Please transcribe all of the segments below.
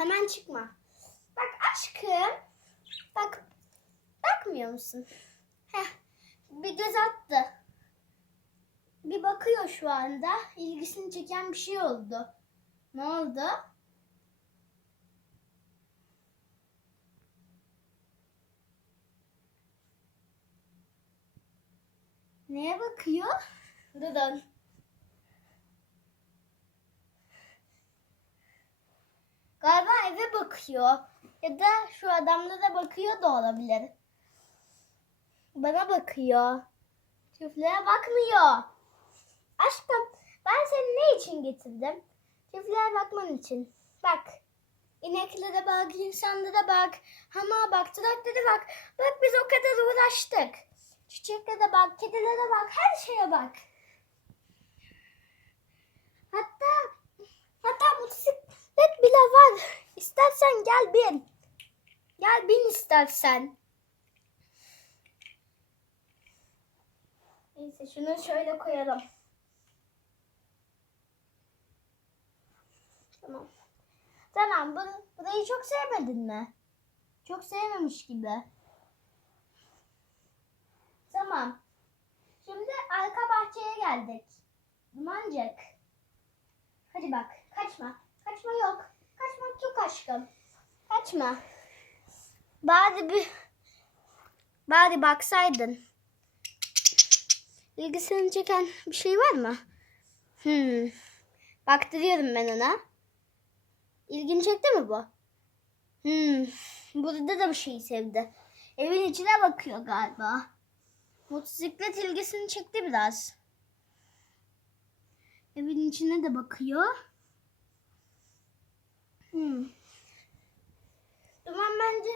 hemen çıkma. Bak aşkım. Bak bakmıyor musun? Heh, bir göz attı. Bir bakıyor şu anda. İlgisini çeken bir şey oldu. Ne oldu? Neye bakıyor? Dudun. Galiba eve bakıyor. Ya da şu adamla da bakıyor da olabilir. Bana bakıyor. Çiftliğe bakmıyor. Aşkım ben seni ne için getirdim? Çiftliğe bakman için. Bak. İneklere bak, insanlara bak. Hama bak, traktöre bak. Bak biz o kadar uğraştık. Çiçeklere bak, kedilere bak, her şeye bak. Hatta hatta motosiklet bile var. İstersen gel bin. Gel bin istersen. Neyse şunu şöyle koyalım. Tamam. Tamam. Bu, burayı çok sevmedin mi? Çok sevmemiş gibi. Tamam. Şimdi arka bahçeye geldik. Dumancık. Hadi bak. Kaçma. Aşkım. Kaçma. Bari bir bari baksaydın. İlgisini çeken bir şey var mı? Hmm. Baktırıyorum ben ona. İlgini çekti mi bu? Hmm. Burada da bir şey sevdi. Evin içine bakıyor galiba. Motosiklet ilgisini çekti biraz. Evin içine de bakıyor. Hmm. Duman bence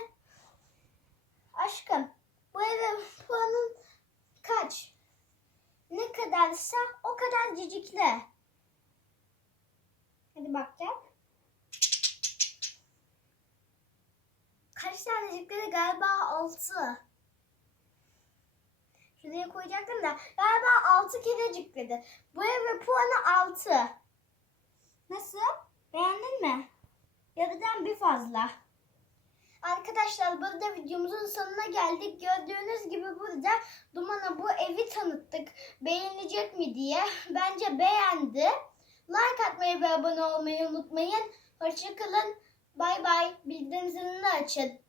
aşkım bu eve puanın kaç? Ne kadarsa o kadar cicikle. Hadi bakacak. Kaç tanecikleri galiba altı. Şuraya koyacaktım da galiba altı kerecikledi. Bu eve puanı altı. Nasıl? Beğendin mi? Yarıdan bir fazla. Arkadaşlar burada videomuzun sonuna geldik. Gördüğünüz gibi burada Duman'a bu evi tanıttık. Beğenecek mi diye. Bence beğendi. Like atmayı ve abone olmayı unutmayın. Hoşçakalın. Bay bay. Bildirim zilini açın.